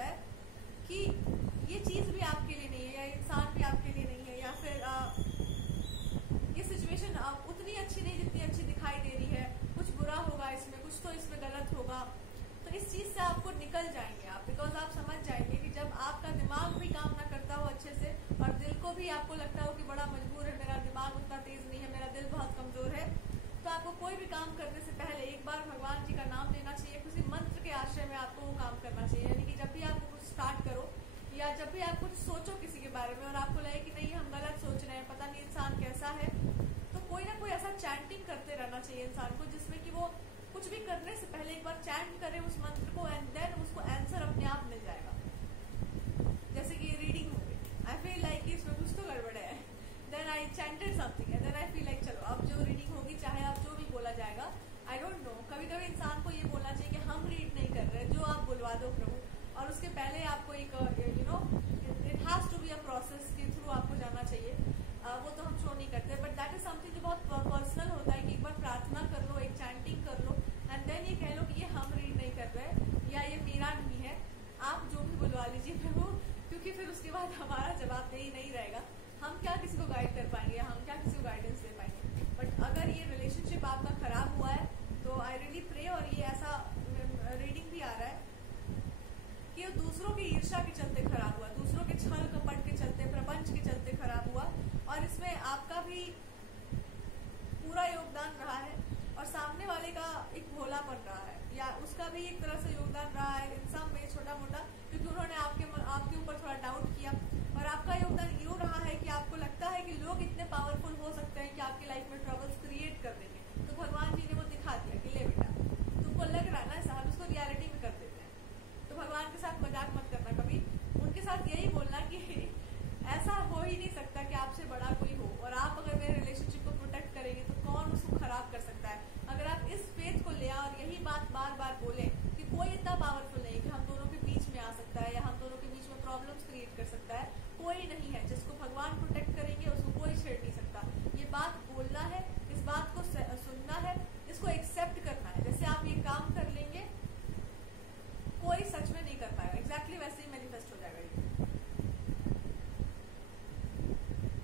होता है कि ये चीज भी आपके लिए नहीं है, या इंसान भी आपके लिए नहीं है, या फिर ये सिचुएशन उतनी अच्छी नहीं जितनी अच्छी दिखाई दे रही है, कुछ बुरा होगा इसमें, कुछ तो इसमें गलत होगा। तो इस चीज से आपको निकल जाएंगे आप, बिकॉज आप समझ जाएंगे कि जब आपका दिमाग भी काम ना करता हो अच्छे से और दिल को भी आपको लगता हो कि बड़ा मजबूर है, मेरा दिमाग उतना तेज नहीं है, मेरा दिल बहुत कमजोर है, तो आपको कोई भी काम करने से पहले एक बार भगवान जी का नाम लेना चाहिए, किसी मंत्र के आश्रय में आपको वो काम करना चाहिए। यानी कि जब भी आप कुछ स्टार्ट करो या जब भी आप कुछ सोचो किसी के बारे में और आपको लगे कि नहीं हम गलत सोच रहे हैं, पता नहीं इंसान कैसा है, तो कोई ना कोई ऐसा चैंटिंग करते रहना चाहिए इंसान को, जिसमें कि वो कुछ भी करने से पहले एक बार चैंट करे उस मंत्र को एंड देन उसको आंसर अपने आप मिल जाएगा। जैसे कि रीडिंग हो गई, आई फील लाइक इसमें कुछ तो गड़बड़ है, then I chanted something and then I feel like चलो अब जो रीडिंग होगी चाहे अब जो भी बोला जाएगा, आई डोंट नो, कभी कभी इंसान को ये बोलना चाहिए कि हम रीड नहीं कर रहे, जो आप बुलवा दो प्रभु, और उसके पहले आपको एक it has to be a process के थ्रू आपको जाना चाहिए। वो तो हम शो नहीं करते, बट दैट इज समथिंग जो बहुत पर्सनल होता है कि एक बार प्रार्थना कर लो, एक चैंटिंग कर लो एंड देन ये कह लो कि ये हम रीड नहीं कर रहे या ये मेरा नहीं है, आप जो भी बुलवा लीजिए प्रभु, क्योंकि फिर उसके बाद हमारा जवाबदेही नहीं रहेगा, हम क्या किसी को गाइड कर पाएंगे, हम क्या किसी को गाइडेंस दे पाएंगे। बट अगर ये रिलेशनशिप आपका खराब हुआ है तो आई रियली प्रे, और ये ऐसा रीडिंग भी आ रहा है कि दूसरों की ईर्ष्या के चलते खराब हुआ, दूसरों के छल कपट के चलते, प्रपंच के चलते खराब हुआ, और इसमें आपका भी पूरा योगदान रहा है और सामने वाले का एक भोलापन रहा है, या उसका भी एक तरह से योगदान रहा है इन सब में छोटा मोटा, क्योंकि उन्होंने आपके ऊपर थोड़ा डाउट किया, और आपका योगदान यूं रहा है कि आपको लगता है कि लोग इतने पावरफुल हो सकते हैं कि आपकी लाइफ में ट्रबल्स क्रिएट कर देंगे, तो भगवान जी ने वो दिखा दिया कि ले बेटा तुमको लग रहा है ना ऐसा, हम उसको रियलिटी में कर देते हैं। तो भगवान के साथ मजाक मत करना कभी, उनके साथ यही बोलना कि ऐसा हो ही नहीं सकता कि आपसे बड़ा कोई हो, और आप अगर मेरे रिलेशनशिप को प्रोटेक्ट करेंगे तो कौन उसको खराब कर सकता है। अगर आप इस फेथ को ले आए और यही बात बार बार बोले कि कोई इतना पावरफुल नहीं है कि हम दोनों के बीच में आ सकता है या हम दोनों के बीच में प्रॉब्लम्स क्रिएट कर सकता है, कोई नहीं है जिसको भगवान प्रोटेक्ट करेंगे उसको कोई छेड़ नहीं सकता। ये बात बोलना है, इस बात को सुनना है, इसको एक्सेप्ट करना है। जैसे आप ये काम कर लेंगे कोई सच में नहीं कर पाएगा, एग्जैक्टली वैसे ही मैनिफेस्ट हो जाएगा ये।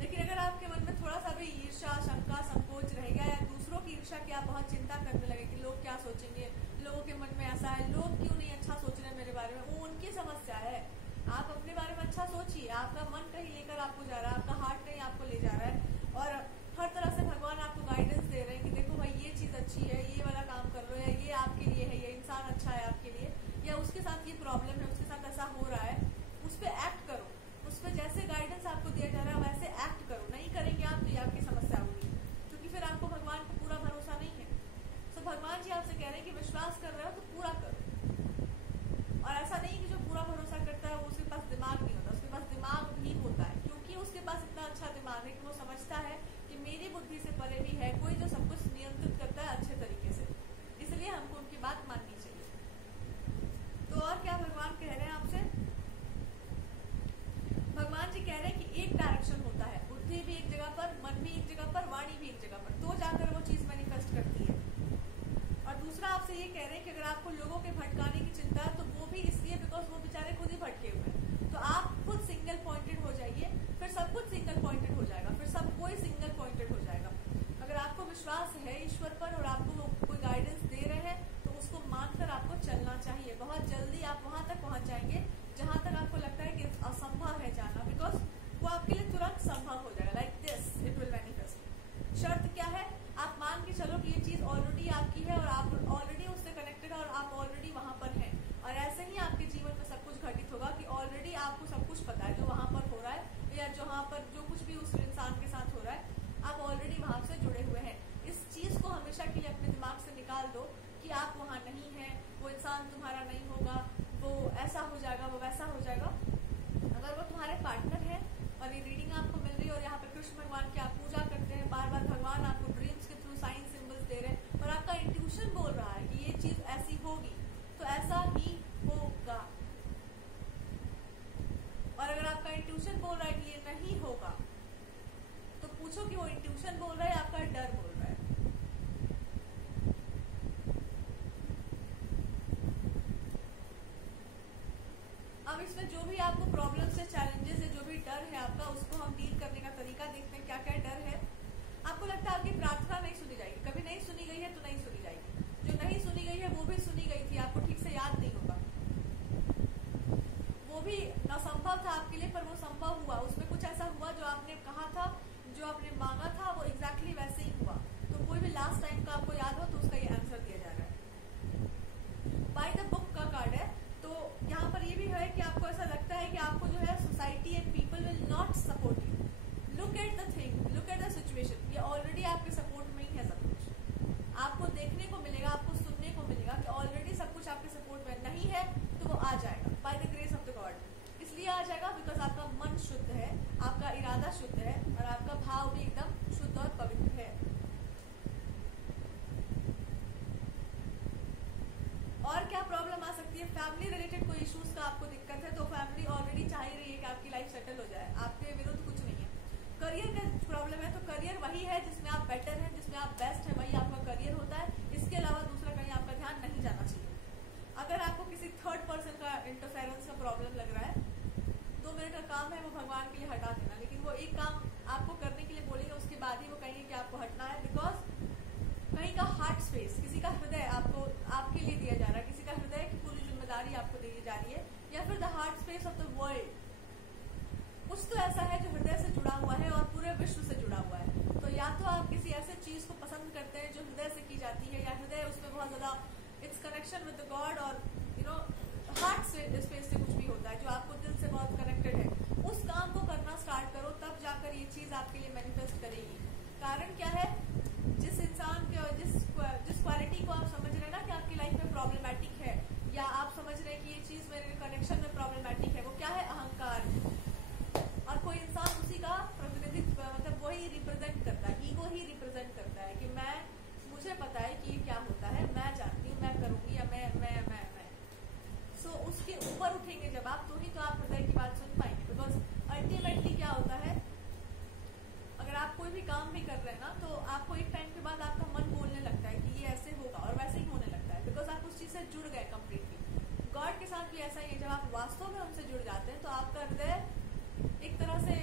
लेकिन अगर आपके मन में थोड़ा सा भी ईर्ष्या, शंका, संकोच रहेगा, या दूसरों की ईर्ष्या की आप बहुत चिंता करने लगे कि लोग क्या सोचेंगे, लोगों के मन में ऐसा है, लोग क्यों नहीं अच्छा सोच रहे हैं मेरे बारे में, वो उनकी समस्या है। आप अपने बारे में अच्छा सोचिए, आपका मन कहीं लेकर आपको जा रहा है, आपका हार्ट कहीं आपको ले जा रहा है, और हर तरह से भगवान आपको गाइडेंस दे रहे हैं कि देखो भाई ये चीज अच्छी है, ये वाला काम कर लो, या ये आपके लिए है, ये इंसान अच्छा है आपके लिए, या उसके साथ ये प्रॉब्लम है, उसके साथ ऐसा हो रहा है, उस पर एक्ट करो, उस पर जैसे गाइडेंस आपको दिया जा रहा है वैसे एक्ट करो। नहीं करेंगे आप तो ये आपकी समस्या होगी, क्योंकि फिर आपको भगवान पर पूरा भरोसा नहीं है। तो भगवान जी आपसे कह रहे हैं कि विश्वास कर रहे हो तो पूरा करो, और ऐसा नहीं कि जो पूरा भरोसा करता है वो उसके पास दिमाग नहीं होता, उसके पास दिमाग भी होता है, क्योंकि उसके पास इतना अच्छा दिमाग है कि वो समझता है कि मेरी बुद्धि से परे भी है कोई जो सब कुछ नियंत्रित करता है अच्छे तरीके से, इसलिए हमको उनकी बात माननी चाहिए। तो और क्या भगवान कह रहे हैं आपसे? भगवान जी कह रहे हैं कि एक डायरेक्शन होता है, बुद्धि भी एक जगह पर, मन भी एक जगह पर, वाणी भी एक जगह पर, तो जाकर वो चीज मैनिफेस्ट करती है। और दूसरा आपसे ये कह रहे हैं कि अगर आपको लोगों के भटकाने की चिंता है तो वो भी इसलिए बिकॉज वो बेचारे खुद ही भटके हुए हैं, तो आप खुद सिंगल पॉइंटेड हो जाइए, फिर सब कुछ सिंगल पॉइंटेड हो जाएगा, फिर सब कोई सिंगल पॉइंटेड हो जाएगा। अगर आपको विश्वास है ईश्वर पर और आपको वो कोई गाइडेंस दे रहे हैं तो उसको मानकर आपको चलना चाहिए। बहुत जल्दी आप वहां तक पहुंच जाएंगे जहां तक आपको लगता है कि असंभव है जाना, बिकॉज वो आपके लिए तुरंत संभव हो जाएगा, like this it will manifest. शर्त क्या है? आप मान के चलो कि ये चीज ऑलरेडी आपकी है और आप ऑलरेडी उससे कनेक्टेड है और आप ऑलरेडी वहां पर हैं, और ऐसे ही आपके जीवन में सब कुछ घटित होगा कि ऑलरेडी आपको सब कुछ पता है जो वहां पर हो रहा है, या जहां पर जो कुछ भी उस इंसान के साथ हो रहा है, आप ऑलरेडी वहां से जुड़े हुए हैं। इस चीज को हमेशा के लिए अपने दिमाग से निकाल दो कि आप वहां नहीं है, वो इंसान तुम्हारा नहीं होगा, वो ऐसा हो जाएगा, वो वैसा हो जाएगा। अगर वो तुम्हारे पार्टनर है और ये रीडिंग आपको मिल रही है और यहाँ पे कृष्ण भगवान की आप पूजा करते हैं, बार बार भगवान आपको ड्रीम्स के थ्रू साइन सिंबल्स दे रहे हैं, और आपका इंट्यूशन बोल रहा है कि ये चीज ऐसी होगी तो ऐसा ही होगा। और अगर आपका इंट्यूशन बोल रहा है कि ये नहीं होगा तो पूछो कि वो इंट्यूशन बोल रहा है या आपका डर बोल रहा है। अब इसमें जो भी आपको प्रॉब्लम्स है, चैलेंजेस है, जो भी डर है आपका, उसको हम डील करने का तरीका देखते हैं। क्या क्या डर है? आपको लगता है आपकी प्रार्थना नहीं सुनी जाएगी, कभी नहीं सुनी गई है तो नहीं सुनी जाएगी, जो नहीं सुनी गई है वो भी सुनी गई थी, आपको ठीक से याद नहीं होगा, वो भी असंभव था आपके लिए पर वो संभव हुआ, उसमें कुछ ऐसा हुआ जो आपने कहा था, जो आपने मांगा था, वो एग्जैक्टली वैसे ही हुआ। तो कोई भी लास्ट टाइम का आपको याद हो तो उसका ये आंसर दिया जा रहा है। बाय द बुक का कार्ड है, तो यहाँ पर ये भी है कि आपको ऐसा लगता है कि आपको जो है society and people will not support you. Look at the thing, look at the situation, ये ऑलरेडी आपके सपोर्ट में ही है सब कुछ। आपको देखने को मिलेगा, आपको सुनने को मिलेगा कि ऑलरेडी सब कुछ आपके सपोर्ट में नहीं है, तो वो आ जाएगा by the grace of the God. इसलिए आ जाएगा बिकॉज आपका मन शुद्ध है, आपका इरादा शुद्ध है और आपका भाव भी एकदम शुद्ध और पवित्र है। और क्या प्रॉब्लम आ सकती है? फैमिली रिलेटेड कोई इश्यूज का आपको दिक्कत है तो फैमिली ऑलरेडी चाह ही रही है कि आपकी लाइफ सेटल हो जाए, आपके विरुद्ध कुछ नहीं है। करियर का प्रॉब्लम है तो करियर वही है जिसमें आप बेटर हैं, जिसमें आप बेस्ट है, वही आपका करियर होता है, इसके अलावा दूसरा कहीं आपका ध्यान नहीं जाना चाहिए। अगर आपको किसी थर्ड पर्सन का इंटरफेरेंस का प्रॉब्लम लग रहा है, 2 मिनट का काम है वो भगवान के लिए हटा देना, लेकिन वो एक काम आपको करने के लिए बोलेंगे, उसके बाद ही वो कहेंगे कि आपको हटना है, बिकॉज कहीं का हार्ट स्पेस, किसी का हृदय आपको आपके लिए दिया जा रहा है, किसी का हृदय की पूरी जिम्मेदारी आपको दी जा रही है, या फिर the heart space of the world, कुछ तो ऐसा है जो हृदय से जुड़ा हुआ है और पूरे विश्व से जुड़ा हुआ है। तो या तो आप किसी ऐसे चीज को पसंद करते हैं जो हृदय से की जाती है, या हृदय उसमें बहुत ज्यादा it's connection with the God, और हार्ट स्पेस से कुछ भी होता है जो आपको दिल से बहुत कनेक्टेड है, उस काम को करना स्टार्ट करो, तब जाकर ये चीज आपके लिए मैनिफेस्ट करेगी। कारण क्या है? जिस इंसान के जिस क्वालिटी को आप समझ रहे हैं ना कि आपकी लाइफ में प्रॉब्लमेटिक है, या आप समझ रहे हैं कि ये चीज मेरे कनेक्शन में प्रॉब्लमेटिक है, वो क्या है? अहंकार। और कोई इंसान उसी का प्रतिनिधित्व, मतलब वही रिप्रेजेंट करता है, ईगो ही रिप्रेजेंट करता है कि मैं, मुझे पता है कि ये क्या होता है, मैं जानती हूँ, मैं करूंगी, या मैं सो उसके ऊपर उठेंगे जब आप, तो ही तो आप हृदय की बात सुन पाएंगे। बिकॉज अल्टीमेटली क्या होता है, अगर आप कोई भी काम भी कर रहे हैं ना, तो आपको एक टाइम के बाद आपका मन बोलने लगता है कि ये ऐसे होगा, और वैसे ही होने लगता है, बिकॉज आप उस चीज से जुड़ गए कम्प्लीटली। गॉड के साथ भी ऐसा ही है, जब आप वास्तव में उनसे जुड़ जाते हैं तो आपका हृदय एक तरह से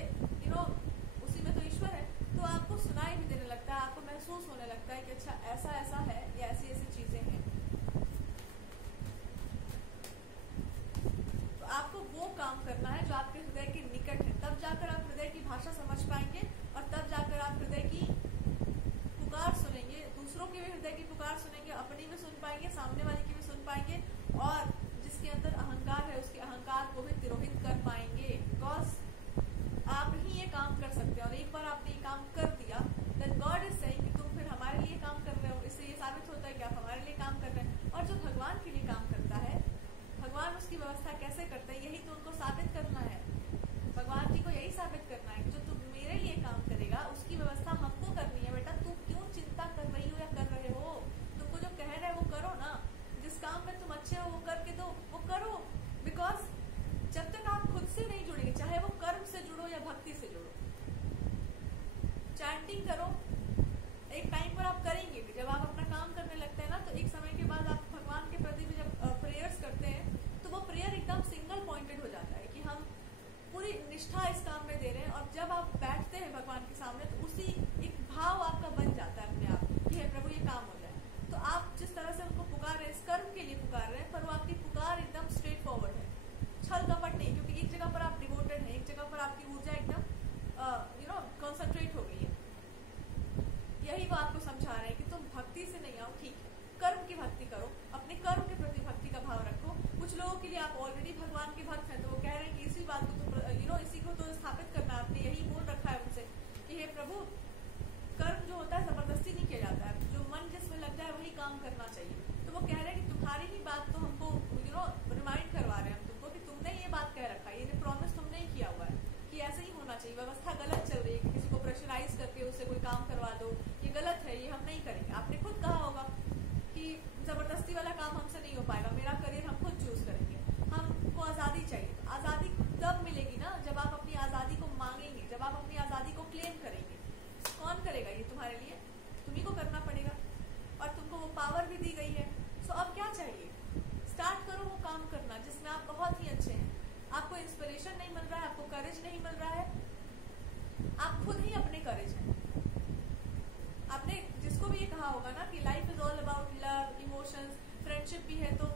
उसी में तो ईश्वर है, तो आपको सुनाई भी देने लगता है, आपको महसूस होने लगता है कि अच्छा ऐसा ऐसा है, या ऐसी ऐसी चीजें हैं। तो आपको वो काम करना है जो आपके हृदय के निकट है, तब जाकर आप हृदय की भाषा समझ पाएंगे, और तब जाकर आप हृदय की पुकार सुनेंगे, दूसरों की भी हृदय की पुकार सुनेंगे, अपनी भी सुन पाएंगे, सामने वाले की भी सुन पाएंगे, और जिसके अंदर अहंकार है उसके अहंकार को भी तिरोहित कर पाएंगे। बिकॉज आप ही ये काम कर सकते हैं, और एक बार आपने ये काम कर दिया, देन गॉड इज सेइंग कि तुम फिर हमारे लिए काम कर रहे हो। इससे ये साबित होता है कि आप हमारे लिए काम कर रहे हैं, और जो भगवान के लिए काम करता है, भगवान उसकी व्यवस्था कैसे करते हैं, यही तो उनको साबित करना है। भगवान जी को यही साबित करना है कि जो तुम मेरे लिए काम करेगा उसकी व्यवस्था हमको करनी है। बेटा तुम क्यों चिंता कर रही हो या कर रहे हो? तुमको जो कह रहे हैं वो करो ना, जिस काम में तुम अच्छे हो वो करके दो, वो करो। बिकॉज जब तक आप खुद से नहीं जुड़ेंगे, चाहे वो कर्म से जुड़ो या भक्ति से जुड़ो, चैंटिंग करो, एक टाइम पर आप करेंगे भी। जब आप अपना काम करने लगते हैं ना, तो एक समय के बाद आप भगवान के प्रति भी जब प्रेयर्स करते हैं, तो वो प्रेयर एकदम सिंगल पॉइंटेड हो जाता है कि हम पूरी निष्ठा इस काम में दे रहे हैं। और जब आप बैठते हैं भगवान के सामने, तो उसी एक भाव आपका बन जाता है अपने आप कि हे प्रभु ये काम हो जाए। तो आप जिस तरह से उनको पुकार रहे हैं, इस कर्म के लिए पुकार रहे हैं, पर वो आपकी पुकार एकदम स्ट्रेट फॉरवर्ड है, छल कपट नहीं, क्योंकि एक जगह पर आप डिवोटेड हैं, एक जगह पर आपकी ऊर्जा एकदम कॉन्सेंट्रेट हो गई है। यही वो आपको समझा रहे हैं कि तुम भक्ति से नहीं आओ, ठीक है, कर्म की भक्ति करो, अपने कर्म के प्रति भक्ति का भाव रखो। कुछ लोगों के लिए आप ऑलरेडी भगवान के भक्त हैं, तो वो कह रहे हैं कि इसी बात को तो इसी को तो स्थापित करना, आपने यही बोल रखा है उनसे कि हे प्रभु, कर्म जो होता है जबरदस्ती नहीं किया जाता है, जो मन जिसमें लग जाए वही काम करना चाहिए। तो वो कह रहे हैं कि तुम्हारी ही बात तो हमको रिमाइंड करवा रहे हैं हम तुमको कि तुमने ये बात कह रखा है, ये प्रॉमिस तुमने ही किया हुआ है कि ऐसे ही होना चाहिए। व्यवस्था गलत चल रही है कि किसी को प्रेशराइज करके उससे कोई काम करवा दो, ये गलत है, ये हम नहीं करेंगे। आपने खुद कहा होगा कि जबरदस्ती वाला काम हमसे नहीं हो पाएगा, मेरा करियर हम खुद चूज करेंगे, हमको आजादी चाहिए। आजादी तब मिलेगी ना जब आप अपनी आजादी को मांगेंगे, जब आप अपनी आजादी को क्लेम करेंगे। कौन करेगा ये तुम्हारे लिए? तुम्ही को करना पड़ेगा, और तुमको वो पावर भी दी गई है। सो अब क्या चाहिए? स्टार्ट करो वो काम करना जिसमें आप बहुत ही अच्छे हैं। आपको इंस्पिरेशन नहीं मिल रहा है, आपको करेज नहीं मिल रहा है, आप खुद ही अपने करेज हैं। आपने जिसको भी ये कहा होगा ना कि life is all about love, emotions, friendship भी है तो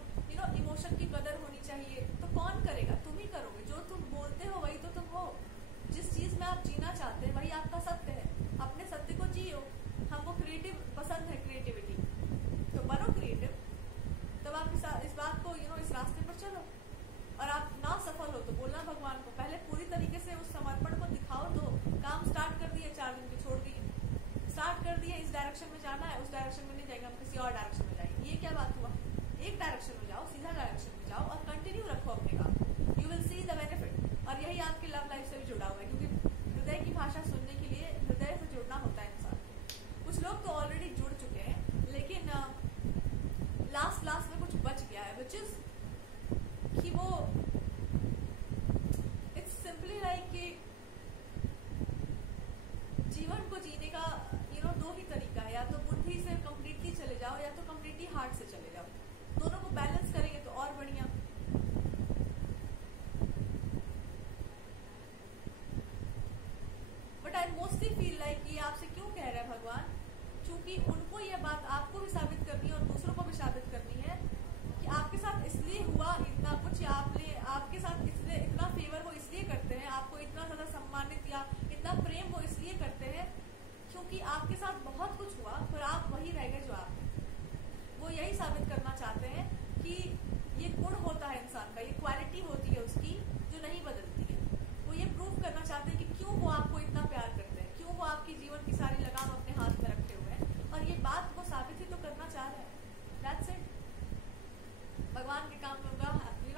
इमोशन की कदर होनी चाहिए, तो कौन करेगा? तुम ही करोगे। जो तुम बोलते हो वही तो तुम हो। जिस चीज में आप जीना चाहते हैं वही आपका सत्य है। अपने सत्य को जियो। हमको क्रिएटिव पसंद है, क्रिएटिविटी, तो बनो क्रिएटिव। तब आप इस बात को इस रास्ते पर चलो। और आप ना सफल हो तो बोलना भगवान को, पहले पूरी तरीके से उस समर्पण को दिखाओ। तो काम स्टार्ट कर दिए, 4 दिन की छोड़ दिए, स्टार्ट कर दिए, इस डायरेक्शन में जाना है, उस डायरेक्शन में नहीं जाएंगे, हम किसी और डायरेक्शन में जाएंगे। ये क्या बात हुआ? एक डायरेक्शन में जाओ, सीधा डायरेक्शन में जाओ और कंटिन्यू रखो अपने काम। You will see the benefit. और यही आपकी लव लाइफ से भी जुड़ा हुआ है, क्योंकि हृदय की भाषा सुनने के लिए हृदय से जुड़ना होता है इंसान को। कुछ लोग तो ऑलरेडी जुड़ चुके हैं, लेकिन लास्ट में कुछ बच गया है, विच इज कि वो इट्स सिंपली लाइक कि जीवन को जीने का दो ही तरीका है, या तो बुद्धि से कम्प्लीटली चले जाओ या तो कम्प्लीटली हार्ट से चले जाओ। दोनों को बैलेंस करेंगे तो और बढ़िया। But I mostly feel like ये आपसे क्यों कह रहे हैं भगवान, क्योंकि उनको ये बात आपको भी साबित करनी है और दूसरों को भी साबित करनी है कि आपके साथ इसलिए हुआ इतना कुछ, आपके साथ इसलिए इतना फेवर वो इसलिए करते हैं, आपको इतना ज्यादा सम्मानित या इतना प्रेम वो इसलिए करते हैं क्योंकि आपके साथ बहुत कुछ हुआ पर आप वही रह गए जो आप हैं। वो यही साबित करना चाहते हैं कि ये गुण होता है इंसान का, ये क्वालिटी होती है उसकी जो नहीं बदलती है। वो ये प्रूव करना चाहते हैं कि क्यों वो आपको इतना प्यार करते हैं, क्यों वो आपकी जीवन की सारी लगाम अपने हाथ में रखे हुए हैं, और ये बात वो साबित ही तो करना चाह रहे हैं। That's it. भगवान के काम में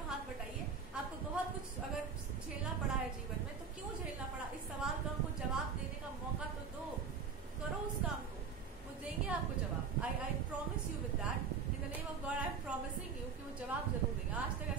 हाथ बटाइए। आपको बहुत कुछ अगर झेलना पड़ा है जीवन में तो क्यों झेलना पड़ा, इस सवाल का हमको जवाब देने का मौका तो दो। करो उस काम को, वो देंगे आपको जवाब। I promise you with that, in the name of God I am promising you कि वो जवाब जरूर देंगे। आज तक